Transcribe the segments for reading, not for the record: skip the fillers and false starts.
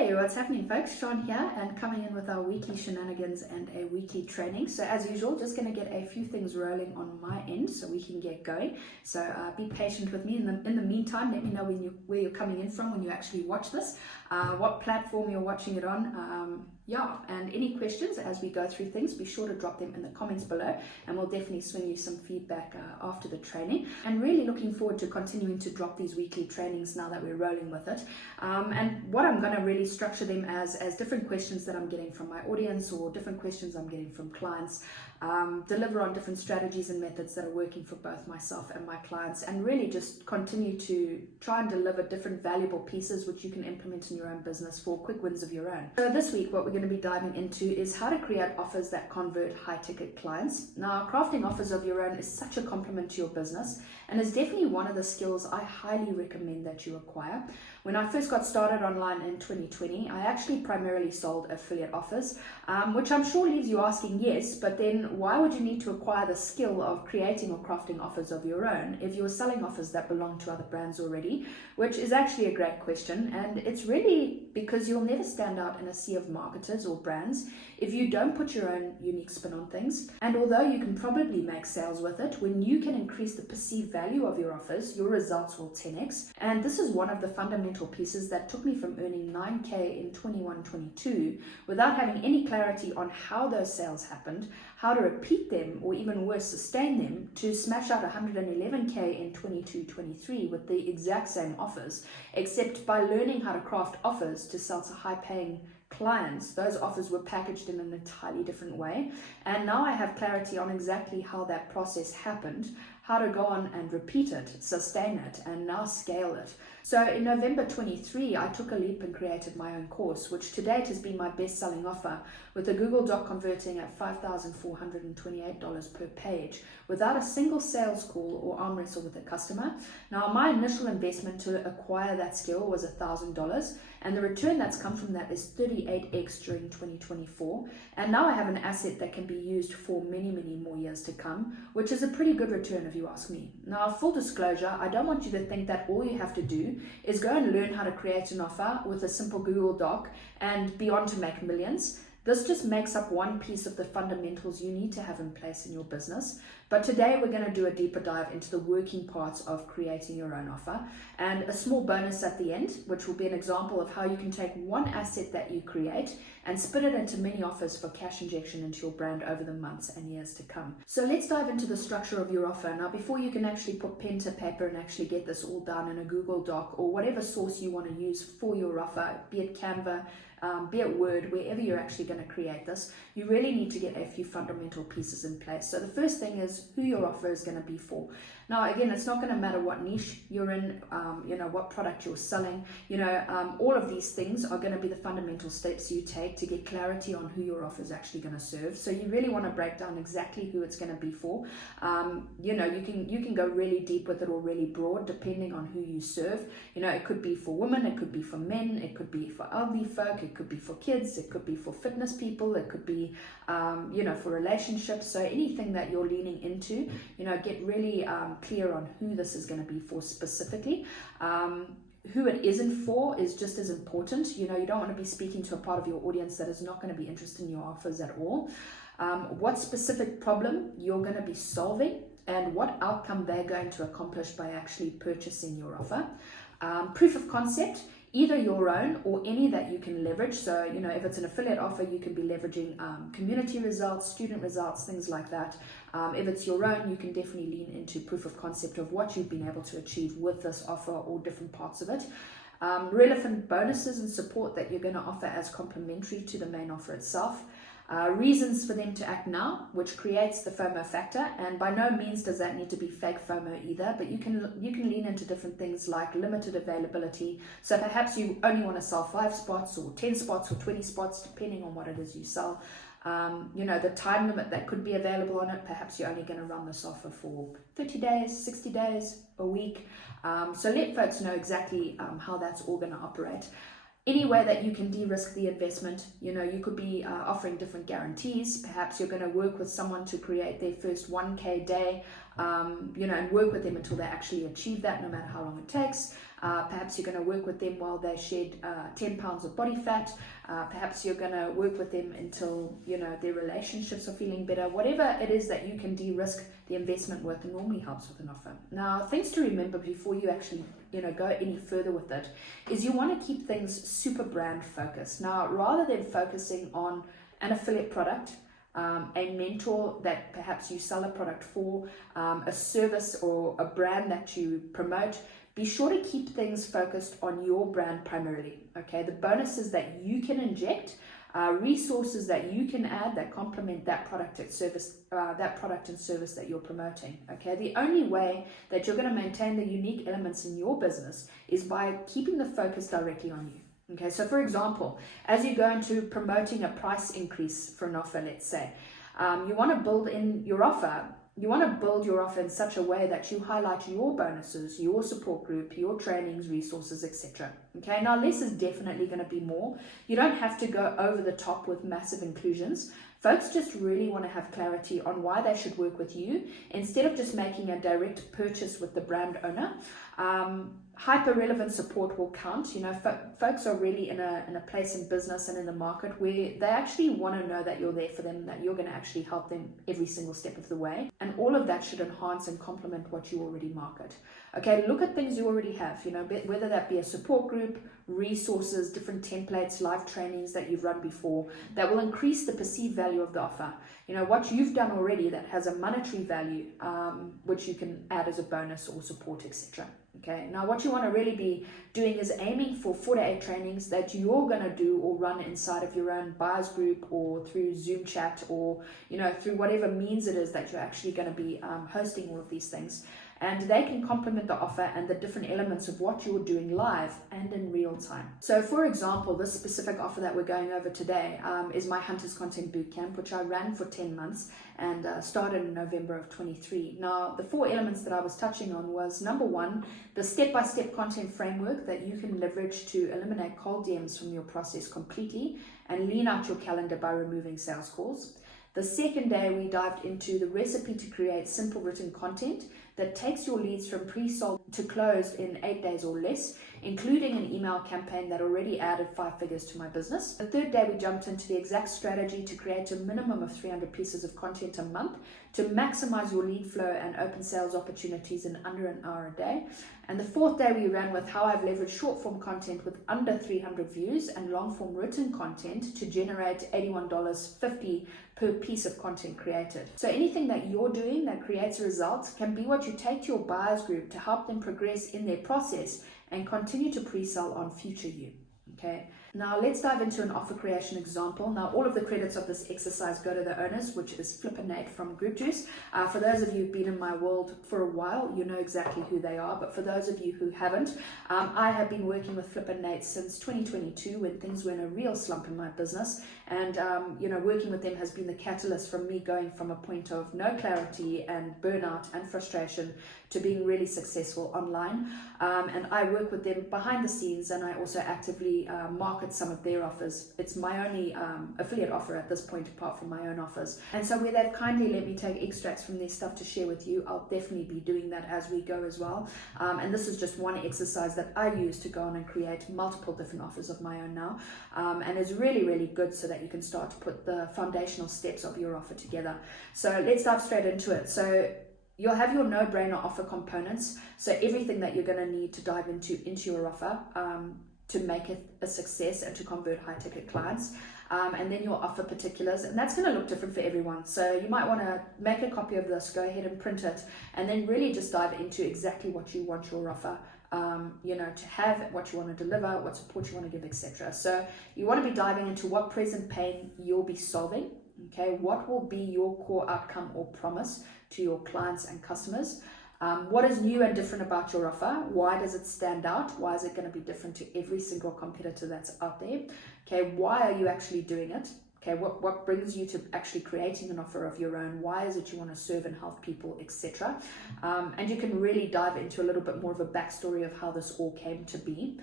Hey, what's happening folks? Sean here and coming in with our weekly shenanigans and a weekly training. So as usual, just going to get a few things rolling on my end so we can get going. So be patient with me. In the meantime, let me know where you're coming in from when you actually watch this, what platform you're watching it on. And any questions as we go through things, be sure to drop them in the comments below and we'll definitely swing you some feedback after the training. And really looking forward to continuing to drop these weekly trainings now that we're rolling with it. And what I'm going to really structure them as different questions that I'm getting from my audience or different questions I'm getting from clients, deliver on different strategies and methods that are working for both myself and my clients, and really just continue to try and deliver different valuable pieces which you can implement in your own business for quick wins of your own. So this week what we're going to be diving into is how to create offers that convert high ticket clients. Now, crafting offers of your own is such a compliment to your business and is definitely one of the skills I highly recommend that you acquire. When I first got started online in 2020, I actually primarily sold affiliate offers, which I'm sure leaves you asking, yes, but then why would you need to acquire the skill of creating or crafting offers of your own if you're selling offers that belong to other brands already? Which is actually a great question, and it's really because you'll never stand out in a sea of marketers or brands if you don't put your own unique spin on things. And although you can probably make sales with it, when you can increase the perceived value of your offers, your results will 10x. And this is one of the fundamental pieces that took me from earning 9K in 21-22 without having any clarity on how those sales happened, how to repeat them, or even worse, sustain them, to smash out 111K in 22-23 with the exact same offers, except by learning how to craft offers to sell to high-paying clients. Those offers were packaged in an entirely different way, and now I have clarity on exactly how that process happened, how to go on and repeat it, sustain it, and now scale it. So in November 23, I took a leap and created my own course, which to date has been my best-selling offer, with a Google Doc converting at $5,428 per page without a single sales call or arm wrestle with a customer. Now, my initial investment to acquire that skill was $1,000, and the return that's come from that is 38x during 2024. And now I have an asset that can be used for many, many more years to come, which is a pretty good return if you ask me. Now, full disclosure, I don't want you to think that all you have to do is go and learn how to create an offer with a simple Google Doc and be on to make millions. This just makes up one piece of the fundamentals you need to have in place in your business. But today we're going to do a deeper dive into the working parts of creating your own offer, and a small bonus at the end, which will be an example of how you can take one asset that you create and spin it into many offers for cash injection into your brand over the months and years to come. So let's dive into the structure of your offer. Now, before you can actually put pen to paper and actually get this all down in a Google Doc or whatever source you want to use for your offer, be it Canva, be it Word, wherever you're actually going to create this, you really need to get a few fundamental pieces in place. So the first thing is who your offer is going to be for. Now, again, it's not going to matter what niche you're in, what product you're selling, all of these things are going to be the fundamental steps you take to get clarity on who your offer is actually going to serve. So you really want to break down exactly who it's going to be for. You can go really deep with it or really broad depending on who you serve. It could be for women, it could be for men, it could be for elderly folk, it could be for kids, it could be for fitness people, it could be for relationships. So anything that you're leaning into, get really clear on who this is going to be for specifically. Who it isn't for is just as important. You don't want to be speaking to a part of your audience that is not going to be interested in your offers at all. What specific problem you're going to be solving and what outcome they're going to accomplish by actually purchasing your offer. Proof of concept, either your own or any that you can leverage. So, if it's an affiliate offer, you can be leveraging community results, student results, things like that. If it's your own, you can definitely lean into proof of concept of what you've been able to achieve with this offer or different parts of it. Relevant bonuses and support that you're going to offer as complementary to the main offer itself. Reasons for them to act now, which creates the FOMO factor, and by no means does that need to be fake FOMO either, but you can lean into different things like limited availability. So perhaps you only want to sell 5 spots or 10 spots or 20 spots depending on what it is you sell. The time limit that could be available on it, perhaps you're only going to run this offer for 30 days, 60 days, a week. So let folks know exactly how that's all going to operate. Any way that you can de-risk the investment, you could be offering different guarantees. Perhaps you're going to work with someone to create their first 1K day, and work with them until they actually achieve that, no matter how long it takes. Perhaps you're going to work with them while they shed 10 pounds of body fat. Perhaps you're going to work with them until, you know, their relationships are feeling better. Whatever it is that you can de-risk the investment with, it normally helps with an offer. Now, things to remember before you actually, you know, go any further with it is you want to keep things super brand focused. Now, rather than focusing on an affiliate product, a mentor that perhaps you sell a product for, a service or a brand that you promote, be sure to keep things focused on your brand primarily. Okay, the bonuses that you can inject, resources that you can add that complement that product and service, that you're promoting. Okay, the only way that you're going to maintain the unique elements in your business is by keeping the focus directly on you. Okay, so for example, as you go into promoting a price increase for an offer, let's say, you want to build in your offer. You want to build your offer in such a way that you highlight your bonuses, your support group, your trainings, resources, etc. Okay, now less is definitely going to be more. You don't have to go over the top with massive inclusions. Folks just really want to have clarity on why they should work with you instead of just making a direct purchase with the brand owner. Hyper relevant support will count. You know, folks are really in a place in business and in the market where they actually want to know that you're there for them, that you're going to actually help them every single step of the way. And all of that should enhance and complement what you already market. Okay, look at things you already have, you know, whether that be a support group, resources, different templates, live trainings that you've run before that will increase the perceived value of the offer. You know, what you've done already that has a monetary value, which you can add as a bonus or support, etc. Okay, now what you want to really be doing is aiming for 4 to 8 trainings that you're going to do or run inside of your own buyers group or through Zoom chat or, you know, through whatever means it is that you're actually going to be hosting all of these things. And they can complement the offer and the different elements of what you're doing live and in real time. So for example, this specific offer that we're going over today is my Hunters Content Bootcamp, which I ran for 10 months and started in November of 23. Now, the 4 elements that I was touching on was, number 1, the step-by-step content framework that you can leverage to eliminate cold DMs from your process completely and lean out your calendar by removing sales calls. The second day, we dived into the recipe to create simple written content that takes your leads from pre-sold to closed in 8 days or less, including an email campaign that already added 5 figures to my business. The third day, we jumped into the exact strategy to create a minimum of 300 pieces of content a month to maximize your lead flow and open sales opportunities in under an hour a day. And the fourth day, we ran with how I've leveraged short form content with under 300 views and long form written content to generate $81.50 per piece of content created. So anything that you're doing that creates a result can be what you take to your buyers group to help them progress in their process and continue to pre-sell on future you. Okay, now let's dive into an offer creation example. Now, all of the credits of this exercise go to the owners, which is Flip and Nate from Group Juice. For those of you who've been in my world for a while, you know exactly who they are. But for those of you who haven't, I have been working with Flip and Nate since 2022 when things were in a real slump in my business. And, you know, working with them has been the catalyst from me going from a point of no clarity and burnout and frustration to being really successful online. And I work with them behind the scenes, and I also actively market some of their offers. It's my only affiliate offer at this point apart from my own offers. And so where they've kindly let me take extracts from their stuff to share with you, I'll definitely be doing that as we go as well. And this is just one exercise that I use to go on and create multiple different offers of my own now. And it's really, really good so that you can start to put the foundational steps of your offer together. So let's dive straight into it. So you'll have your no-brainer offer components. So everything that you're going to need to dive into your offer to make it a success and to convert high-ticket clients. And then your offer particulars, and that's going to look different for everyone. So you might want to make a copy of this, go ahead and print it, and then really just dive into exactly what you want your offer you know, to have, what you want to deliver, what support you want to give, etc. So you want to be diving into what present pain you'll be solving. Okay, what will be your core outcome or promise to your clients and customers? What is new and different about your offer? Why does it stand out? Why is it going to be different to every single competitor that's out there? Okay, why are you actually doing it? Okay, what brings you to actually creating an offer of your own? Why is it you want to serve and help people, etc.? And you can really dive into a little bit more of a backstory of how this all came to be.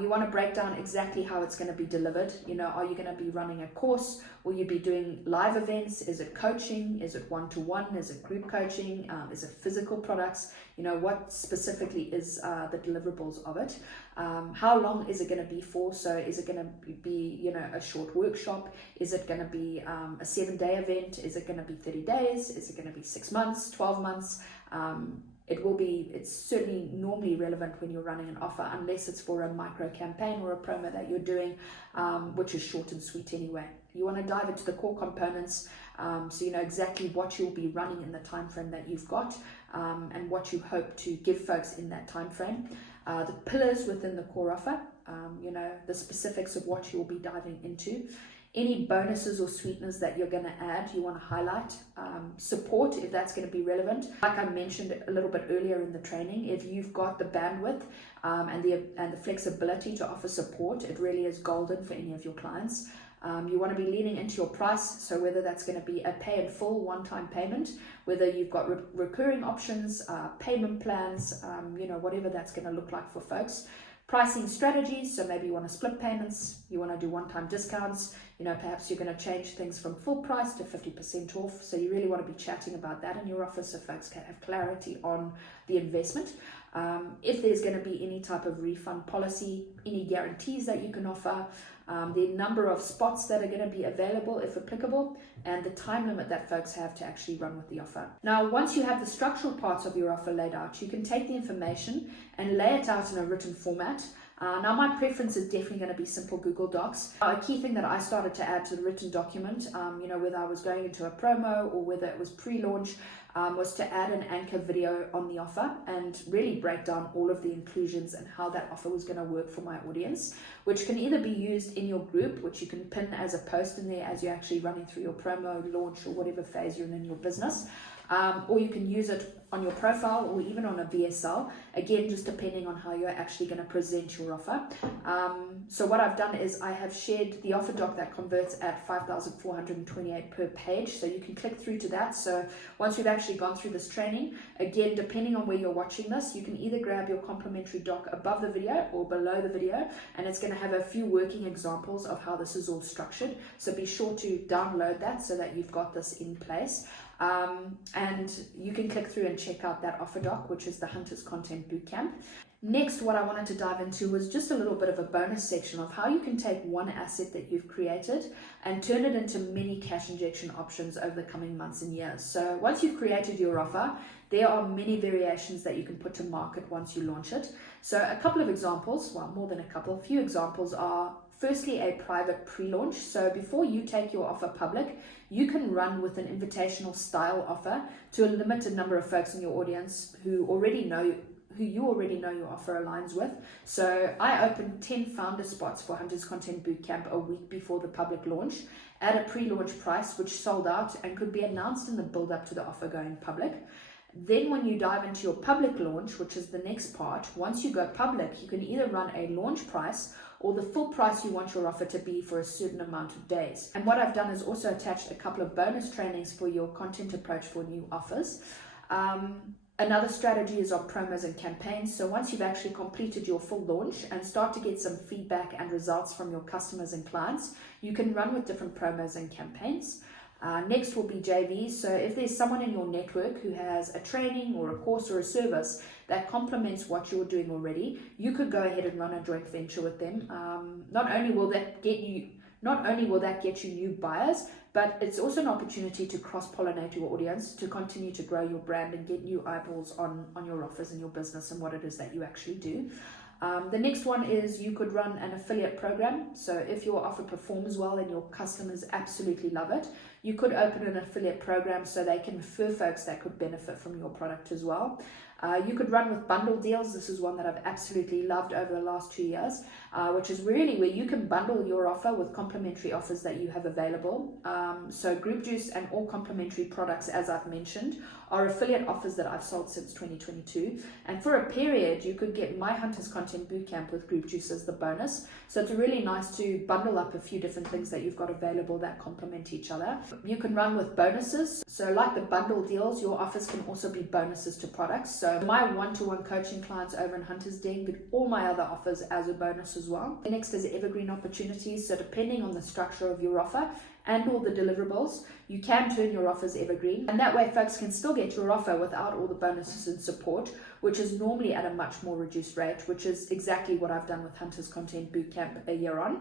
You want to break down exactly how it's going to be delivered. You know, are you going to be running a course? Will you be doing live events? Is it coaching? Is it one-to-one? Is it group coaching? Is it physical products? You know, what specifically is the deliverables of it? How long is it going to be for? So is it going to be, you know, a short workshop? Is it going to be a 7-day event? Is it going to be 30 days? Is it going to be 6 months, 12 months? It's certainly normally relevant when you're running an offer, unless it's for a micro campaign or a promo that you're doing, which is short and sweet anyway. You want to dive into the core components, so you know exactly what you'll be running in the time frame that you've got, and what you hope to give folks in that time frame. The pillars within the core offer, you know, the specifics of what you'll be diving into. Any bonuses or sweeteners that you're going to add, you want to highlight. Support, if that's going to be relevant. Like I mentioned a little bit earlier in the training, if you've got the bandwidth and the flexibility to offer support, it really is golden for any of your clients. You want to be leaning into your price, so whether that's going to be a pay in full one-time payment, whether you've got recurring options, payment plans, you know, whatever that's going to look like for folks. Pricing strategies, so maybe you want to split payments, you want to do one-time discounts, you know, perhaps you're going to change things from full price to 50% off, so you really want to be chatting about that in your office so folks can have clarity on the investment. If there's going to be any type of refund policy, any guarantees that you can offer, the number of spots that are going to be available if applicable, and the time limit that folks have to actually run with the offer. Now, once you have the structural parts of your offer laid out, you can take the information and lay it out in a written format. Now, my preference is definitely going to be simple Google Docs. A key thing that I started to add to the written document, you know, whether I was going into a promo or whether it was pre-launch, was to add an anchor video on the offer and really break down all of the inclusions and how that offer was going to work for my audience, which can either be used in your group, which you can pin as a post in there as you're actually running through your promo, launch, or whatever phase you're in your business. Or you can use it on your profile or even on a VSL, again, just depending on how you're actually going to present your offer. So what I've done is I have shared the offer doc that converts at 5,428 per page, so you can click through to that. So once you've actually gone through this training, again, depending on where you're watching this, you can either grab your complimentary doc above the video or below the video, and it's going to have a few working examples of how this is all structured. So be sure to download that so that you've got this in place. And you can click through and check out that offer doc, which is the Hunters Content Bootcamp. Next, what I wanted to dive into was just a little bit of a bonus section of how you can take one asset that you've created and turn it into many cash injection options over the coming months and years. So once you've created your offer, there are many variations that you can put to market once you launch it. So a couple of examples, well, more than a couple, a few examples are firstly a private pre-launch. So before you take your offer public, you can run with an invitational style offer to a limited number of folks in your audience who you already know your offer aligns with. So I opened 10 founder spots for Hunters Content Bootcamp a week before the public launch at a pre-launch price, which sold out and could be announced in the build up to the offer going public. Then when you dive into your public launch, which is the next part, once you go public, you can either run a launch price or the full price you want your offer to be for a certain amount of days. And what I've done is also attached a couple of bonus trainings for your content approach for new offers. Another strategy is on promos and campaigns. So once you've actually completed your full launch and start to get some feedback and results from your customers and clients, you can run with different promos and campaigns. Next will be JVs. So if there's someone in your network who has a training or a course or a service that complements what you're doing already, you could go ahead and run a joint venture with them. Not only will that get you new buyers, but it's also an opportunity to cross-pollinate your audience, to continue to grow your brand and get new eyeballs on your offers and your business and what it is that you actually do. The next one is you could run an affiliate program. So if your offer performs well and your customers absolutely love it, you could open an affiliate program so they can refer folks that could benefit from your product as well. You could run with bundle deals. This is one that I've absolutely loved over the last 2 years, which is really where you can bundle your offer with complementary offers that you have available. So Group Juice and all complementary products, as I've mentioned, are affiliate offers that I've sold since 2022. And for a period, you could get my Hunters Content Bootcamp with Group Juice as the bonus. So it's really nice to bundle up a few different things that you've got available that complement each other. You can run with bonuses. So like the bundle deals, your offers can also be bonuses to products. So my one-to-one coaching clients over in Hunters Den get all my other offers as a bonus as well. The next is evergreen opportunities. So depending on the structure of your offer and all the deliverables, you can turn your offers evergreen. And that way folks can still get your offer without all the bonuses and support, which is normally at a much more reduced rate, which is exactly what I've done with Hunters Content Bootcamp a year on.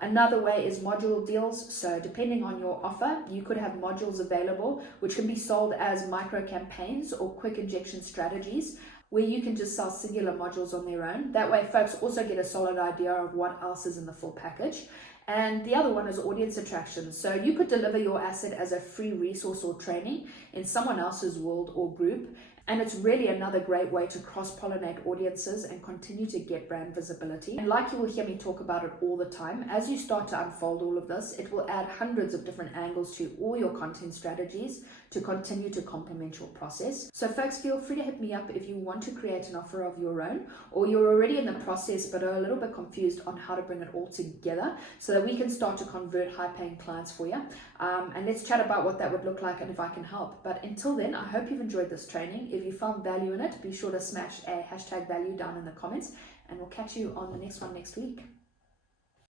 Another way is module deals. So depending on your offer, you could have modules available, which can be sold as micro campaigns or quick injection strategies, where you can just sell singular modules on their own. That way folks also get a solid idea of what else is in the full package. And the other one is audience attraction. So you could deliver your asset as a free resource or training in someone else's world or group. And it's really another great way to cross-pollinate audiences and continue to get brand visibility. And like you will hear me talk about it all the time, as you start to unfold all of this, it will add hundreds of different angles to all your content strategies to continue to complement your process. So folks, feel free to hit me up if you want to create an offer of your own, or you're already in the process but are a little bit confused on how to bring it all together so that we can start to convert high-paying clients for you. And let's chat about what that would look like and if I can help. But until then, I hope you've enjoyed this training. If you found value in it, be sure to smash a hashtag value down in the comments, and we'll catch you on the next one next week.